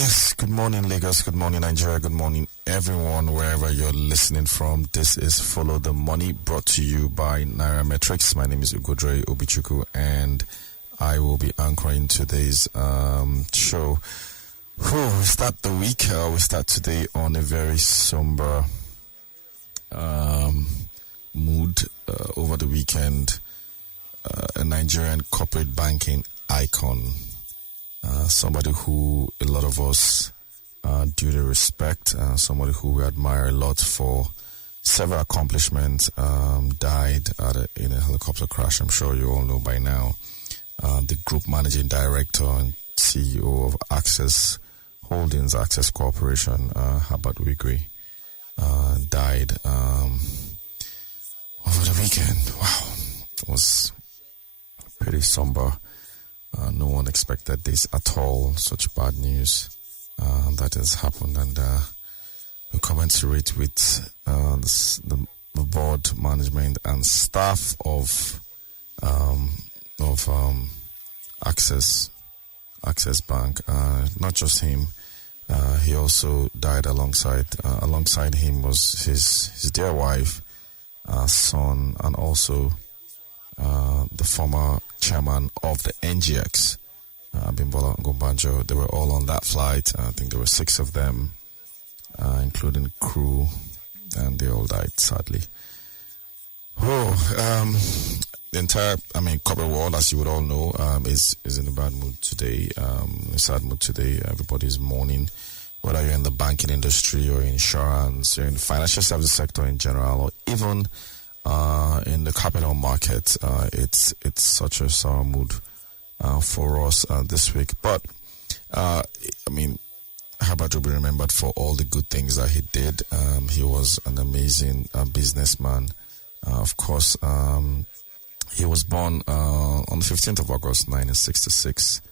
Yes, good morning, Lagos. Good morning, Nigeria. Good morning, everyone, wherever you're listening from. This is Follow the Money, brought to you by Nairametrics. My name is Ugodre Obichuku, and I will be anchoring today's show. We start the week. We start today on a very somber mood. Over the weekend, a Nigerian corporate banking icon, somebody who a lot of us duly respect, somebody who we admire a lot for several accomplishments, died in a helicopter crash. I'm sure you all know by now. The group managing director and CEO of Access Holdings, Access Corporation, Herbert Wigwe, died over the weekend. Wow, it was pretty somber. No one expected this at all, such bad news that has happened, and we commensurate with the board, management, and staff of Access Bank. Not just him, he also died alongside him was his dear wife, son, and also the former chairman of the NGX, Bimbola Ngombanjo. They were all on that flight. I think there were 6 of them, including crew, and they all died, sadly. The entire, corporate world, as you would all know, is in a bad mood today, a sad mood today. Everybody's mourning, whether you're in the banking industry or insurance, or in the financial services sector in general, or even in the capital market. It's such a sour mood for us this week. But Herbert will be remembered for all the good things that he did. He was an amazing businessman. Of course, he was born on the 15th of August 1966,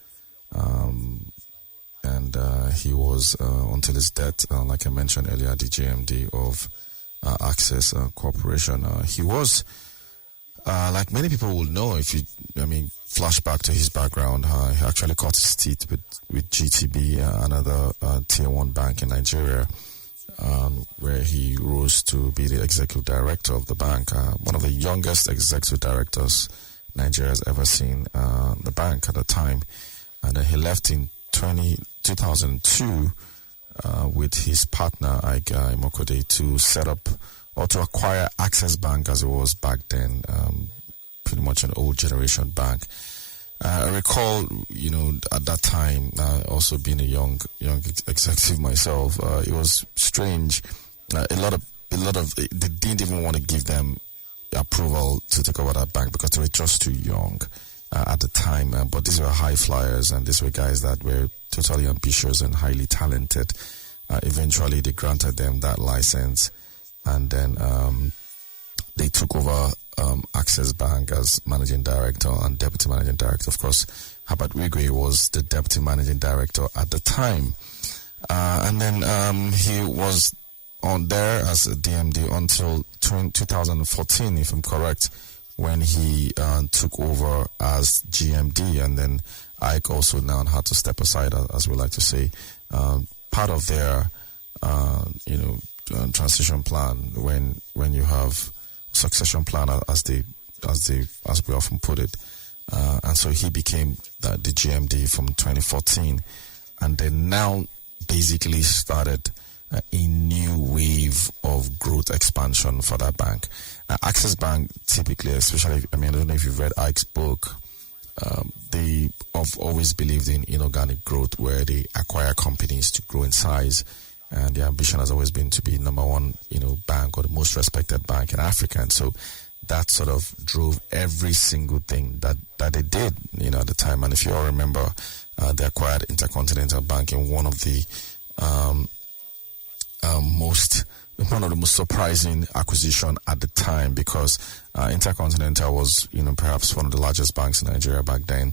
and he was, until his death, like I mentioned earlier, the GMD of Access Corporation. He was, like many people will know, if you, flash back to his background, he actually cut his teeth with GTB, another tier 1 bank in Nigeria, where he rose to be the executive director of the bank, one of the youngest executive directors Nigeria has ever seen, the bank at the time. And then he left in 2002 with his partner, Iga Imokode, to set up or to acquire Access Bank, as it was back then, pretty much an old generation bank. I recall, at that time, also being a young executive myself, it was strange. A lot of they didn't even want to give them approval to take over that bank because they were just too young at the time. But these were high flyers, and these were guys that were totally ambitious and highly talented. Eventually, they granted them that license, and then they took over Access Bank as managing director and deputy managing director. Of course, Herbert Wigwe was the deputy managing director at the time. And then he was on there as a DMD until 2014, if I'm correct, when he took over as GMD. And then Ike also now had to step aside, as we like to say. Part of their, transition plan, when you have succession plan, as we often put it, and so he became the GMD from 2014, and then now basically started a new wave of growth expansion for that bank. Access Bank, typically, especially, I don't know if you've read Ike's book, they have always believed in inorganic growth, where they acquire companies to grow in size. And their ambition has always been to be number one, bank, or the most respected bank in Africa. And so that sort of drove every single thing that they did, at the time. And if you all remember, they acquired Intercontinental Bank in one of the most surprising acquisition at the time, because Intercontinental was, perhaps one of the largest banks in Nigeria back then,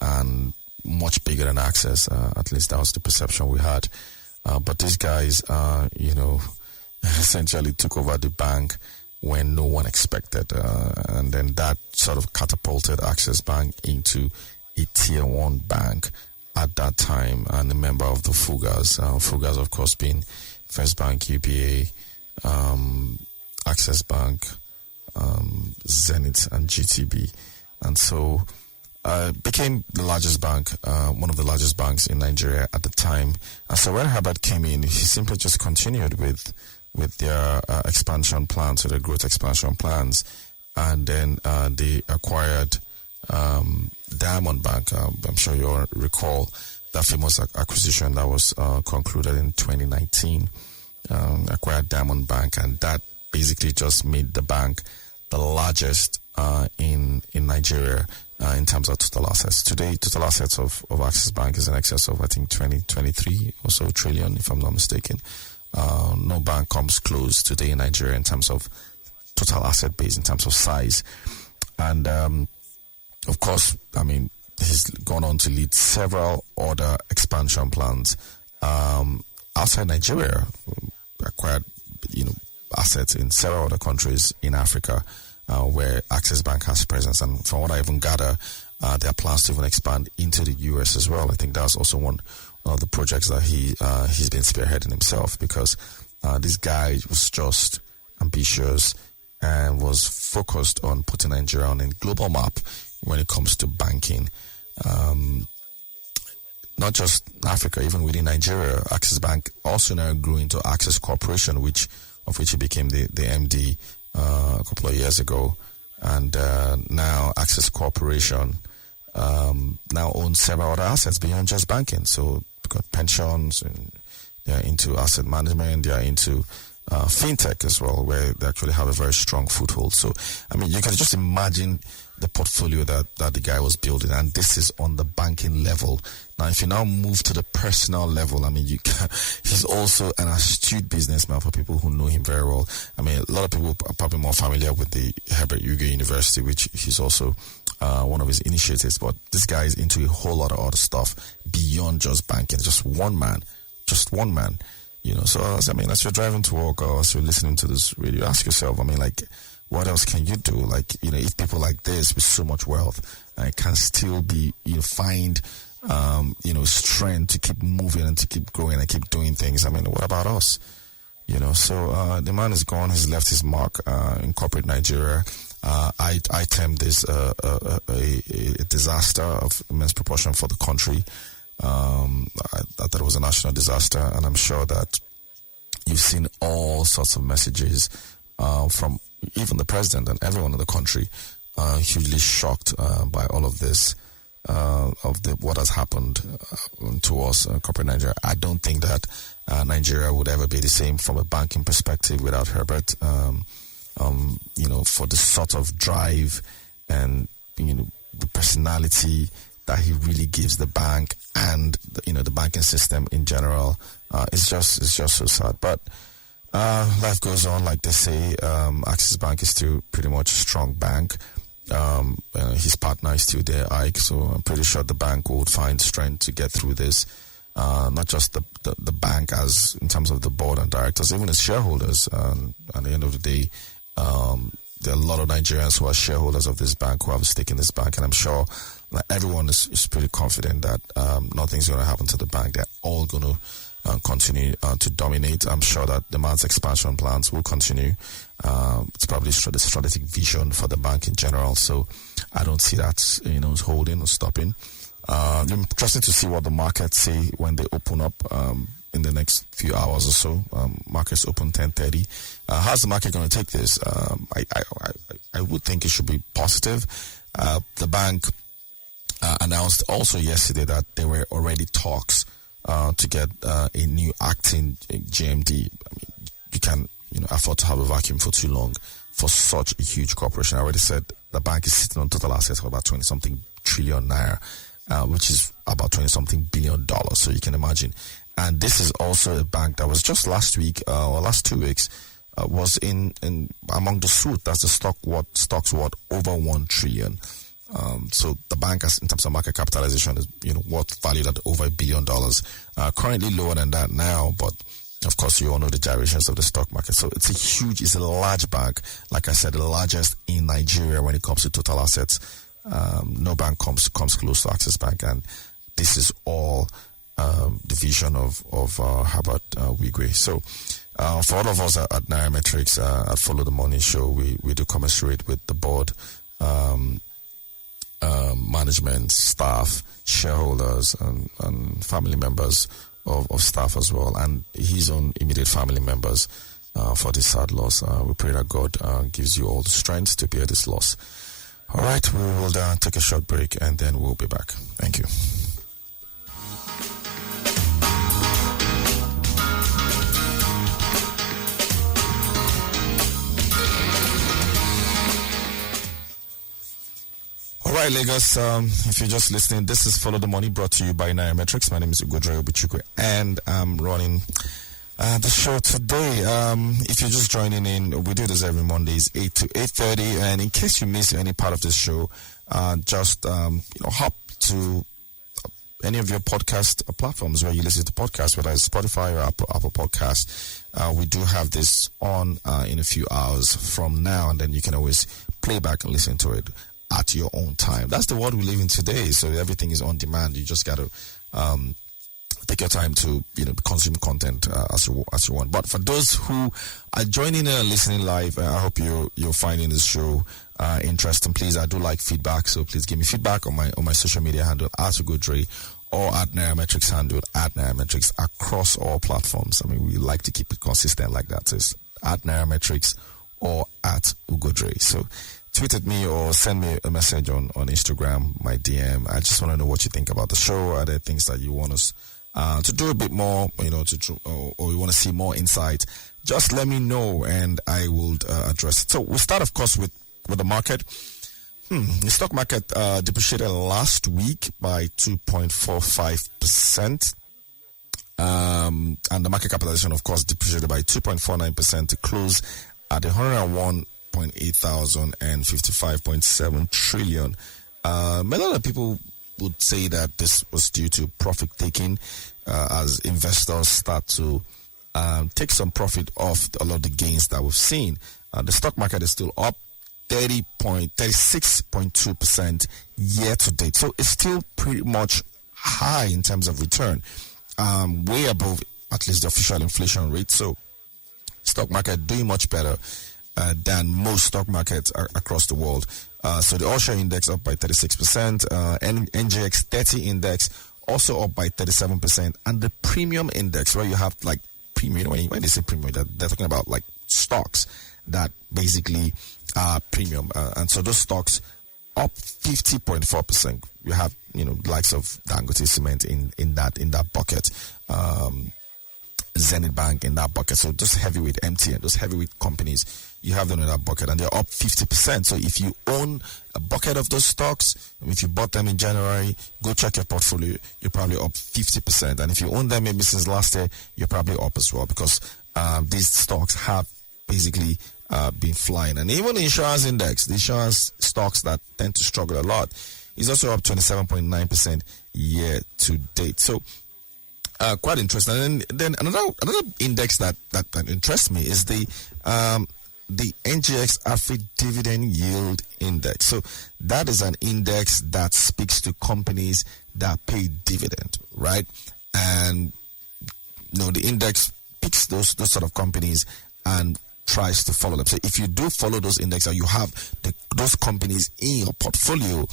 and much bigger than Access. At least that was the perception we had. But these guys, essentially took over the bank when no one expected. And then that sort of catapulted Access Bank into a tier 1 bank at that time and a member of the FOLGAS. FOLGAS, of course, being First Bank, UBA, Access Bank, Zenith, and GTB. And so became the largest bank, one of the largest banks in Nigeria at the time. And so when Herbert came in, he simply just continued with their expansion plans, so their growth expansion plans. And then they acquired Diamond Bank. I'm sure you all recall that famous acquisition that was concluded in 2019. Acquired Diamond Bank, and that basically just made the bank the largest in Nigeria in terms of total assets. Today, total assets of Access Bank is in excess of, I think, 23 or so trillion, if I'm not mistaken. No bank comes close today in Nigeria in terms of total asset base, in terms of size. And of course, I mean, he's gone on to lead several other expansion plans outside Nigeria, acquired, assets in several other countries in Africa where Access Bank has presence. And from what I even gather, there are plans to even expand into the US as well. I think that's also one of the projects that he's been spearheading himself, because this guy was just ambitious and was focused on putting Nigeria on a global map when it comes to banking. Not just Africa, even within Nigeria, Access Bank also now grew into Access Corporation, of which he became the MD a couple of years ago. And now Access Corporation now owns several other assets beyond just banking. So we've got pensions, and they're into asset management, they're into fintech as well, where they actually have a very strong foothold. So, I mean, you can just imagine the portfolio that the guy was building, and this is on the banking level. Now, if you now move to the personal level, I mean, he's also an astute businessman for people who know him very well. I mean, a lot of people are probably more familiar with the Herbert Ugodre University, which he's also one of his initiatives, but this guy is into a whole lot of other stuff beyond just banking. Just one man. So, I mean, as you're driving to work or as you're listening to this radio, ask yourself, I mean, like, what else can you do? Like, if people like this with so much wealth can still be, find, strength to keep moving and to keep growing and keep doing things. I mean, what about us? So the man is gone. He's left his mark in corporate Nigeria. I term this a disaster of immense proportion for the country. I thought it was a national disaster, and I'm sure that you've seen all sorts of messages from even the president and everyone in the country, hugely shocked by all of this, what has happened to us, corporate Nigeria. I don't think that Nigeria would ever be the same from a banking perspective without Herbert. For the sort of drive and the personality that he really gives the bank and the banking system in general, it's just so sad. But life goes on, like they say. Access Bank is still pretty much a strong bank. His partner is still there, Ike, so I'm pretty sure the bank would find strength to get through this. Not just the bank as in terms of the board and directors, even its shareholders. At the end of the day, there are a lot of Nigerians who are shareholders of this bank, who have a stake in this bank, and I'm sure everyone is pretty confident that nothing's going to happen to the bank. They're all going to continue to dominate. I'm sure that the man's expansion plans will continue. It's probably the strategic vision for the bank in general. So I don't see that holding or stopping. Interesting to see what the markets say when they open up in the next few hours or so. Markets open 10:30. How's the market going to take this? I would think it should be positive. The bank announced also yesterday that there were already talks to get a new acting GMD. I mean, you can afford to have a vacuum for too long for such a huge corporation. I already said the bank is sitting on total assets of about 20-something trillion naira, which is about $20-something billion. So you can imagine. And this is also a bank that was just last week or last 2 weeks was in among the suit. That's the stocks worth over 1 trillion. So the bank, in terms of market capitalization, is worth valued at over $1 billion. Currently lower than that now, but of course you all know the gyrations of the stock market. So it's a large bank. Like I said, the largest in Nigeria when it comes to total assets. No bank comes close to Access Bank, and this is all the vision of Herbert Ugodre. So for all of us at Nairametrics, at Follow the Money show, we do commiserate with the board, management, staff, shareholders, and family members of staff as well, and his own immediate family members for this sad loss. We pray that God gives you all the strength to bear this loss. All right, we will take a short break and then we'll be back. Thank you. All right, Lagos, if you're just listening, this is Follow the Money, brought to you by Nairametrics. My name is Ugodre, and I'm running the show today. If you're just joining in, we do this every Mondays, 8 to 8:30. And in case you miss any part of this show, just hop to any of your podcast platforms where you listen to podcasts, whether it's Spotify or Apple Podcasts. We do have this on in a few hours from now, and then you can always play back and listen to it at your own time. That's the world we live in today. So everything is on demand. You just got to take your time to consume content as you want. But for those who are joining in and listening live, I hope you're finding this show interesting. Please, I do like feedback, so please give me feedback on my social media handle at Ugodre or at Nairametrics handle at Nairametrics across all platforms. I mean, we like to keep it consistent like that. So it's at Nairametrics or at Ugodre. So tweet at me or send me a message on Instagram, my DM. I just want to know what you think about the show. Are there things that you want us to do a bit more, or you want to see more insight? Just let me know and I will address it. So we start, of course, with the market. The stock market depreciated last week by 2.45%. And the market capitalization, of course, depreciated by 2.49% to close at 101,855.7 trillion. A lot of people would say that this was due to profit taking as investors start to take some profit off a lot of the gains that we've seen. The stock market is still up 36.2% year to date. So it's still pretty much high in terms of return, way above at least the official inflation rate. So stock market doing much better than most stock markets across the world. So the all-share index up by 36%, NGX 30 index also up by 37%, and the premium index, where you have like premium, when they say premium, they're talking about like stocks that basically are premium, and so those stocks up 50.4%. You have likes of Dangote Cement in that bucket. Zenith Bank in that bucket. So those heavyweight MTN, those heavyweight companies, you have them in that bucket and they're up 50%. So if you own a bucket of those stocks, if you bought them in January, go check your portfolio, you're probably up 50%. And if you own them maybe since last year, you're probably up as well, because these stocks have basically been flying. And even the insurance index, the insurance stocks that tend to struggle a lot, is also up 27.9% year to date. So quite interesting. And then another index that interests me is the NGX Afri Dividend Yield Index. So that is an index that speaks to companies that pay dividend, right? And the index picks those sort of companies and tries to follow them. So if you do follow those indexes, you have those companies in your portfolio,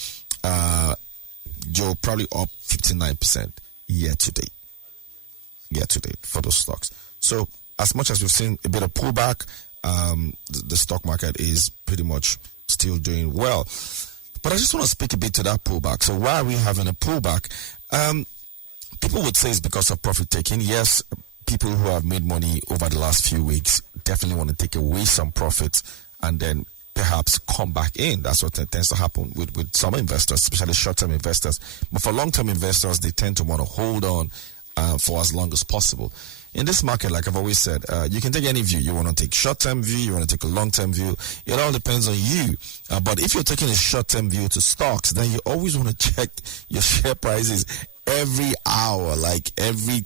you're probably up 59% year to date for those stocks. So as much as we've seen a bit of pullback, the stock market is pretty much still doing well. But I just want to speak a bit to that pullback. So why are we having a pullback? People would say it's because of profit taking. Yes, people who have made money over the last few weeks definitely want to take away some profits and then perhaps come back in. That's what tends to happen with some investors, especially short-term investors. But for long-term investors, they tend to want to hold on for as long as possible. In this market, like I've always said, you can take any view. You want to take short-term view, you want to take a long-term view. It all depends on you. But if you're taking a short-term view to stocks, then you always want to check your share prices every hour, like every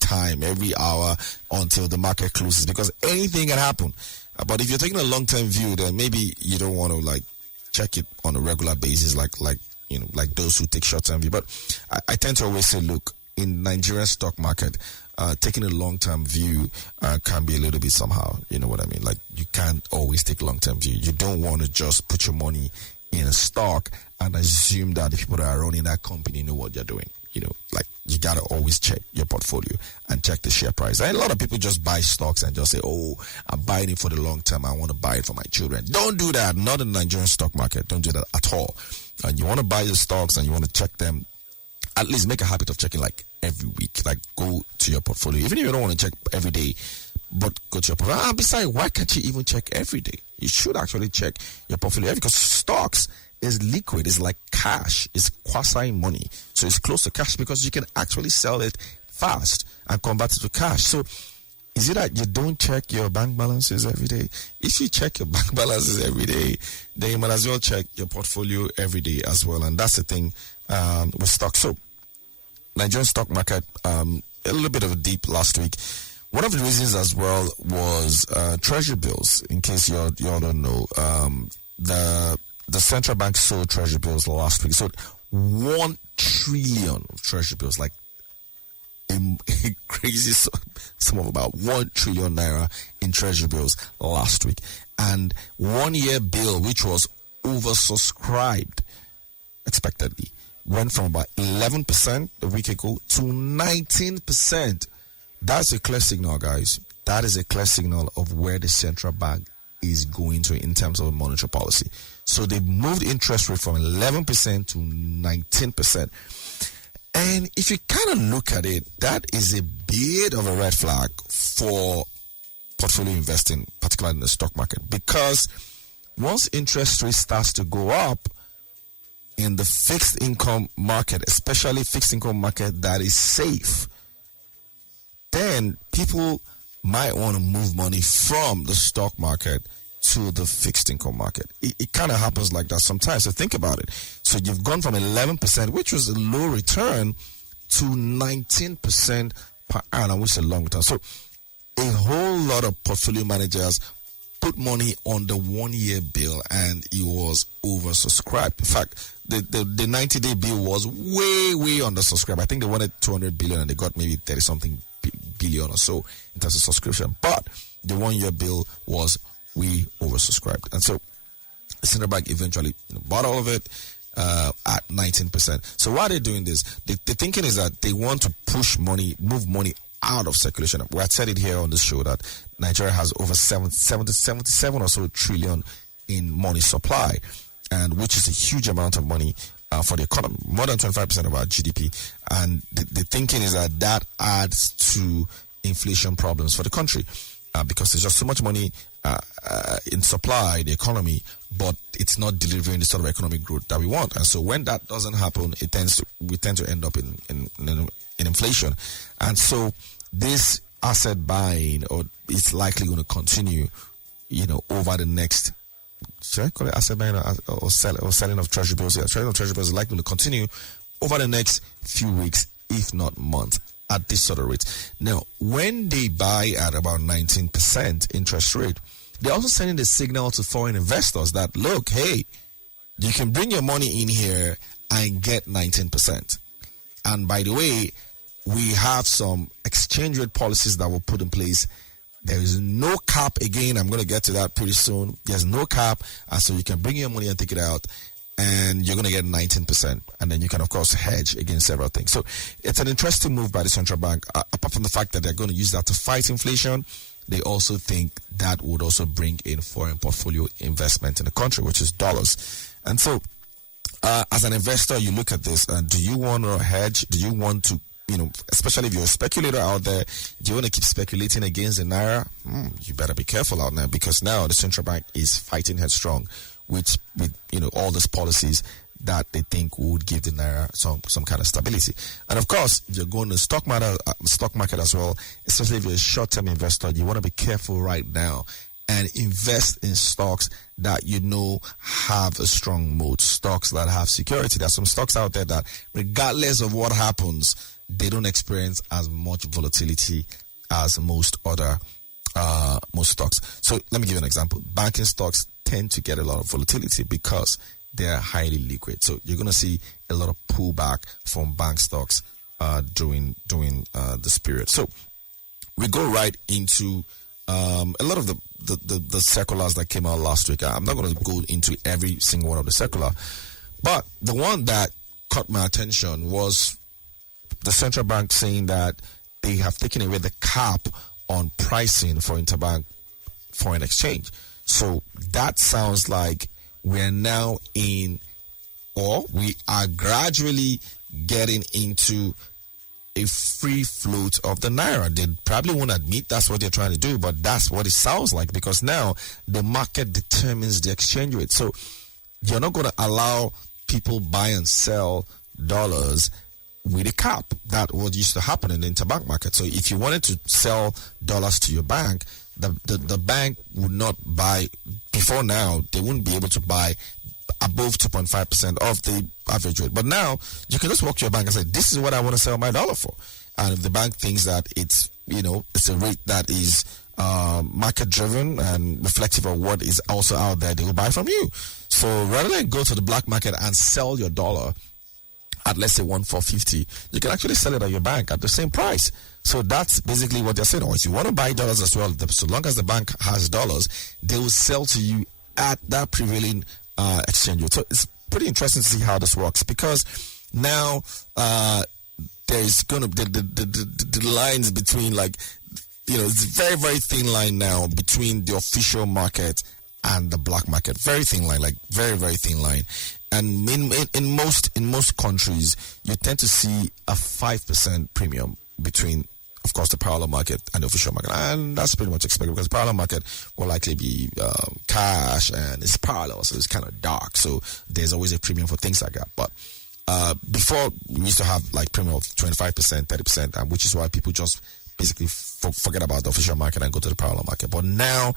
hour until the market closes, because anything can happen. But if you're taking a long-term view, then maybe you don't want to like check it on a regular basis, like like those who take short-term view. But I tend to always say, look, in Nigerian stock market, taking a long-term view can be a little bit somehow, you know what I mean? Like, you can't always take long-term view. You don't want to just put your money in a stock and assume that the people that are running that company know what they're doing. Like, you got to always check your portfolio and check the share price. And a lot of people just buy stocks and just say, oh, I'm buying it for the long term. I want to buy it for my children. Don't do that. Not in the Nigerian stock market. Don't do that at all. And you want to buy the stocks and you want to check them. At least make a habit of checking like every week. Like, go to your portfolio. Even if you don't want to check every day, but go to your portfolio. And besides, why can't you even check every day? You should actually check your portfolio because stocks is liquid. It's like cash. It's quasi money. So it's close to cash because you can actually sell it fast and convert it to cash. So is it that you don't check your bank balances every day? If you check your bank balances every day, then you might as well check your portfolio every day as well. And that's the thing with stocks. So Nigerian stock market, a little bit of a dip last week. One of the reasons as well was treasury bills. In case you all don't know, the central bank sold treasury bills last week. So 1 trillion of treasury bills, like a crazy sum of about 1 trillion naira in treasury bills last week. And 1 year bill, which was oversubscribed expectedly, went from about 11% a week ago to 19%. That's a clear signal, guys. That is a clear signal of where the central bank is going to in terms of monetary policy. So they moved interest rate from 11% to 19%. And if you kind of look at it, that is a bit of a red flag for portfolio investing, particularly in the stock market. Because once interest rate starts to go up in the fixed income market, especially fixed income market that is safe, then people might want to move money from the stock market to the fixed income market. It kind of happens like that sometimes. So think about it. So you've gone from 11%, which was a low return, to 19% per annum, which is a long return. So a whole lot of portfolio managers put money on the 1 year bill and it was oversubscribed. In fact, the 90-day bill was way undersubscribed. I think they wanted 200 billion and they got maybe 30-something billion or so in terms of subscription. But the 1 year bill was way oversubscribed. And so the central bank eventually bought all of it at 19%. So why are they doing this? The thinking is that they want to push money, move money out of circulation. We had said it here on the show that Nigeria has over 77 or so trillion in money supply, and which is a huge amount of money for the economy, more than 25% of our GDP. And the thinking is that adds to inflation problems for the country because there's just so much money in supply, the economy, but it's not delivering the sort of economic growth that we want. And so when that doesn't happen, we tend to end up in inflation. And so this asset buying is likely going to continue, over the next, should I call it asset buying or selling of treasury bills? Yeah, selling of treasury bills is likely to continue over the next few weeks, if not months, at this sort of rate. Now, when they buy at about 19% interest rate, they're also sending the signal to foreign investors that, look, hey, you can bring your money in here and get 19%. And by the way, we have some exchange rate policies that were put in place. There is no cap again. I'm going to get to that pretty soon. There's no cap. And so you can bring your money and take it out, and you're going to get 19%. And then you can, of course, hedge against several things. So it's an interesting move by the central bank. Apart from the fact that they're going to use that to fight inflation, they also think that would also bring in foreign portfolio investment in the country, which is dollars. And so as an investor, you look at this, and do you want to hedge? Do you want to, especially if you're a speculator out there, do you want to keep speculating against the naira? You better be careful out there, because now the central bank is fighting headstrong with all these policies that they think would give the naira some kind of stability. And of course, if you're going to stock market as well, especially if you're a short-term investor, you want to be careful right now and invest in stocks that have a strong moat, stocks that have security. There's some stocks out there that, regardless of what happens, they don't experience as much volatility as most other most stocks. So let me give you an example. Banking stocks tend to get a lot of volatility because they're highly liquid. So you're going to see a lot of pullback from bank stocks during this period. So we go right into a lot of the circulars that came out last week. I'm not going to go into every single one of the circular, but the one that caught my attention was the central bank saying that they have taken away the cap on pricing for interbank foreign exchange. So that sounds like we're now in, or we are gradually getting into a free float of the naira. They probably won't admit that's what they're trying to do, but that's what it sounds like, because now the market determines the exchange rate. So you're not going to allow people buy and sell dollars with a cap. That what used to happen in the interbank market. So if you wanted to sell dollars to your bank, the bank would not buy. Before now, they wouldn't be able to buy above 2.5% of the average rate. But now you can just walk to your bank and say, this is what I want to sell my dollar for. And if the bank thinks that it's a rate that is market driven and reflective of what is also out there, they will buy from you. So rather than go to the black market and sell your dollar at, let's say, 1,450, you can actually sell it at your bank at the same price. So that's basically what they're saying. Or if you want to buy dollars as well, so long as the bank has dollars, they will sell to you at that prevailing exchange rate. So it's pretty interesting to see how this works, because now there's going to be the lines between, like, it's a very, very thin line now between the official market and the black market. Very thin line, like very, very thin line. And in most countries, you tend to see a 5% premium between, of course, the parallel market and the official market. And that's pretty much expected, because the parallel market will likely be cash, and it's parallel, so it's kind of dark. So there's always a premium for things like that. But before, we used to have like premium of 25%, 30%, which is why people just basically forget about the official market and go to the parallel market. But now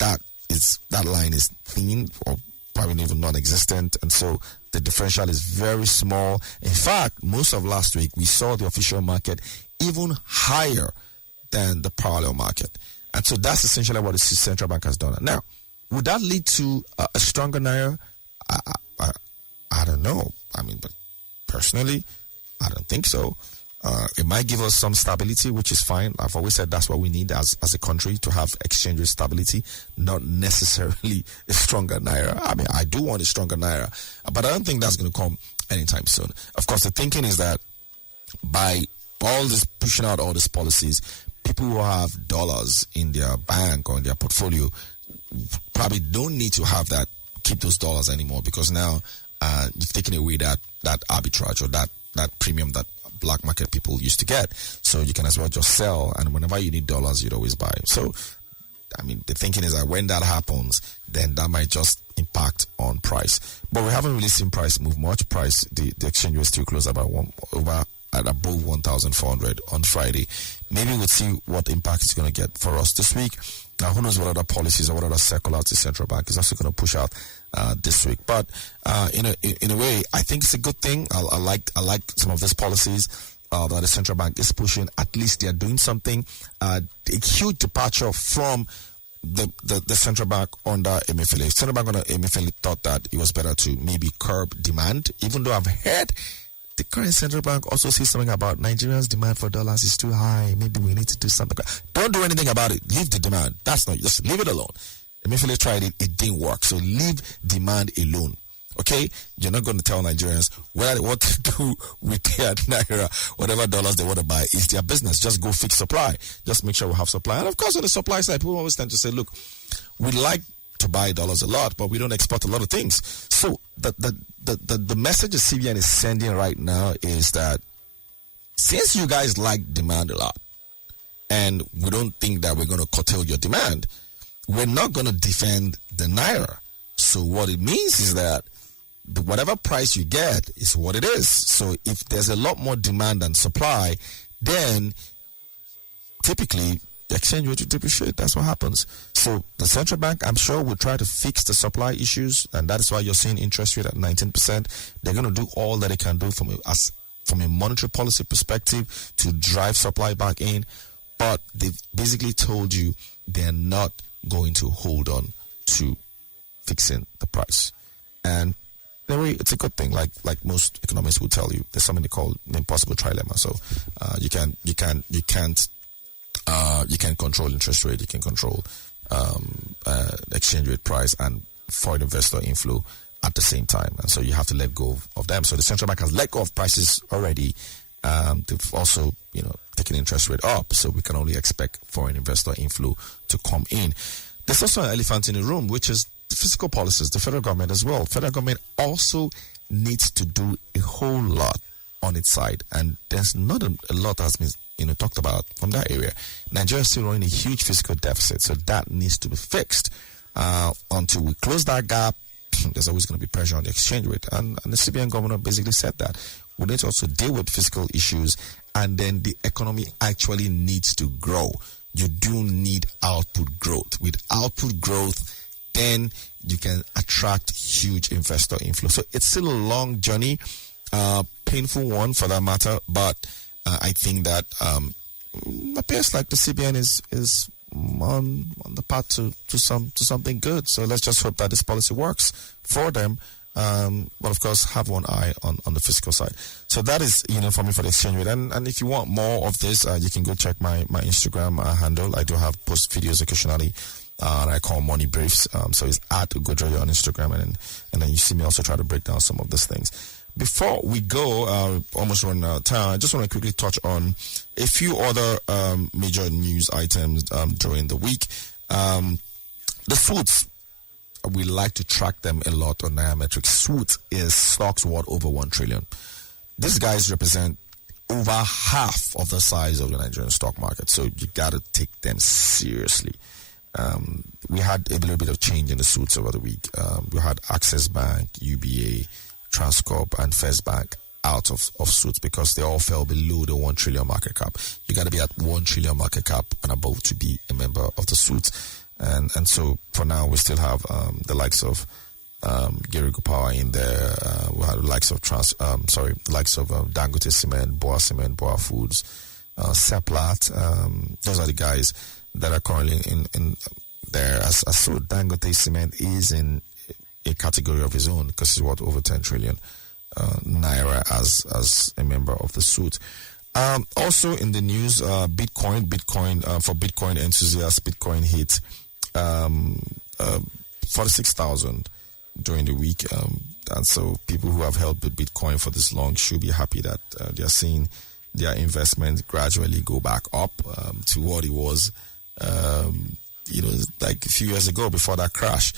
that line is thin, or probably even non-existent, and so the differential is very small. In fact, most of last week we saw the official market even higher than the parallel market, and so that's essentially what the central bank has done. Now, would that lead to a stronger naira? I don't know. I mean, but personally, I don't think so. It might give us some stability, which is fine. I've always said that's what we need as a country, to have exchange rate stability, not necessarily a stronger naira. I mean, I do want a stronger naira, but I don't think that's going to come anytime soon. Of course, the thinking is that by all this pushing out all these policies, people who have dollars in their bank or in their portfolio probably don't need to have that, keep those dollars anymore, because now you've taken away that arbitrage or that premium that black market people used to get. So you can as well just sell, and whenever you need dollars, you'd always buy. So, I mean, the thinking is that when that happens, then that might just impact on price. But we haven't really seen price move much. The exchange rate still closed about above 1,400 on Friday. Maybe we'll see what impact it's going to get for us this week. Now, who knows what other policies or what other circulars the central bank is also going to push out this week. But in a way, I think it's a good thing. I like some of these policies that the central bank is pushing. At least they're doing something. A huge departure from the central bank under Emefiele. Central bank under Emefiele thought that it was better to maybe curb demand, even though I've heard the current central bank also says something about Nigerians' demand for dollars is too high. Maybe we need to do something. Don't do anything about it. Leave the demand. That's not, just leave it alone. Emefiele tried it. It didn't work. So leave demand alone. Okay? You're not going to tell Nigerians what to do with their naira, whatever dollars they want to buy. It's their business. Just go fix supply. Just make sure we have supply. And of course, on the supply side, people always tend to say, look, we like to buy dollars a lot, but we don't export a lot of things. So the message the CBN is sending right now is that since you guys like demand a lot, and we don't think that we're going to curtail your demand, we're not going to defend the naira. So what it means is that whatever price you get is what it is. So if there's a lot more demand than supply, then typically the exchange rate will depreciate. That's what happens. So the central bank, I'm sure, will try to fix the supply issues, and that is why you're seeing interest rate at 19%. They're going to do all that they can do from a monetary policy perspective to drive supply back in, but they've basically told you they're not going to hold on to fixing the price. And in a way, it's a good thing. Like most economists will tell you, there's something they call the impossible trilemma. So you can control interest rate, you can control exchange rate price and foreign investor inflow at the same time. And so you have to let go of them. So the central bank has let go of prices already. They've also, taken interest rate up. So we can only expect foreign investor inflow to come in. There's also an elephant in the room, which is the fiscal policies, the federal government as well. Federal government also needs to do a whole lot on its side. And there's not a lot that has been talked about from that area. Nigeria is still running a huge fiscal deficit, so that needs to be fixed. Until we close that gap, there's always going to be pressure on the exchange rate. And the CBN governor basically said that we need to also deal with fiscal issues, and then the economy actually needs to grow. You do need output growth. With output growth, then you can attract huge investor inflow. So it's still a long journey, painful one for that matter, but I think that appears like the CBN is on the path to something good. So let's just hope that this policy works for them. But of course, have one eye on the fiscal side. So that is, for me, for the exchange rate. And if you want more of this, you can go check my Instagram handle. I do have post videos occasionally. I call money briefs. So it's at Ugodre on Instagram, and then you see me also try to break down some of these things. Before we go, almost running out of time, I just want to quickly touch on a few other major news items during the week. The foods, we like to track them a lot on Nairametrics. Swoot is stocks worth over 1 trillion. These guys represent over half of the size of the Nigerian stock market, so you got to take them seriously. We had a little bit of change in the suits over the week. We had Access Bank, UBA, Transcorp, and First Bank out of suits because they all fell below the 1 trillion market cap. You got to be at 1 trillion market cap and above to be a member of the suit. And so for now, we still have the likes of Gerigo Power in there. We have the likes of Dangote Cement, Boa Foods, Seplat. Those are the guys that are currently in there. As so Dangote Cement is in a category of his own because he's worth over 10 trillion naira as a member of the suit. Also in the news, Bitcoin for Bitcoin enthusiasts, Bitcoin hit 46,000 during the week, and so people who have held Bitcoin for this long should be happy that they are seeing their investment gradually go back up to what it was like a few years ago before that crash.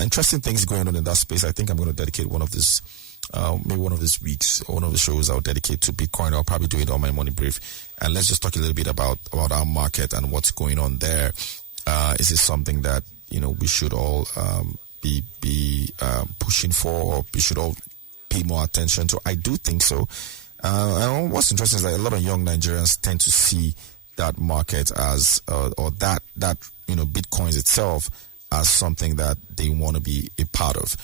Interesting things going on in that space. I think I'm going to dedicate one of these maybe one of these weeks or one of the shows I'll dedicate to Bitcoin. I'll probably do it on my morning brief, and let's just talk a little bit about our market and what's going on there. Is it something that we should all be pushing for, or we should all pay more attention to? I do think so. And what's interesting is that a lot of young Nigerians tend to see that market as or that Bitcoins itself as something that they want to be a part of.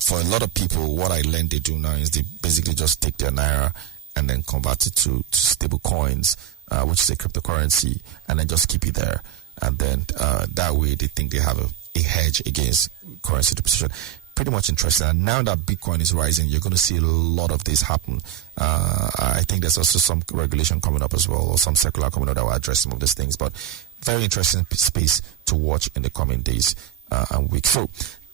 For a lot of people, what I learned they do now is they basically just take their naira and then convert it to stable coins, which is a cryptocurrency, and then just keep it there. And then that way they think they have a hedge against currency depreciation. Pretty much interesting. And now that Bitcoin is rising, you're going to see a lot of this happen. I think there's also some regulation coming up as well, or some circular coming up that will address some of these things. But very interesting space to watch in the coming days and weeks. So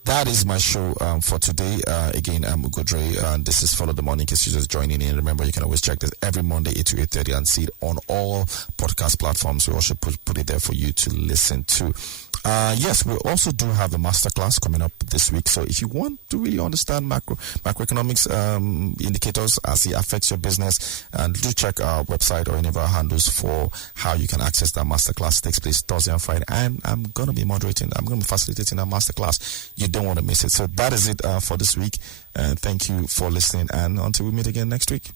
that is my show for today. Again, I'm Ugodre, and this is Follow the Money. In case you're just joining in, remember you can always check this every Monday 8 to 8:30 and see it on all podcast platforms. We also put it there for you to listen to. Yes, we also do have a masterclass coming up this week. So if you want to really understand macroeconomics indicators as it affects your business, do check our website or any of our handles for how you can access that masterclass. It takes place Thursday and Friday, and I'm going to be moderating. I'm going to be facilitating that masterclass. You don't want to miss it. So that is it for this week. Thank you for listening, and until we meet again next week.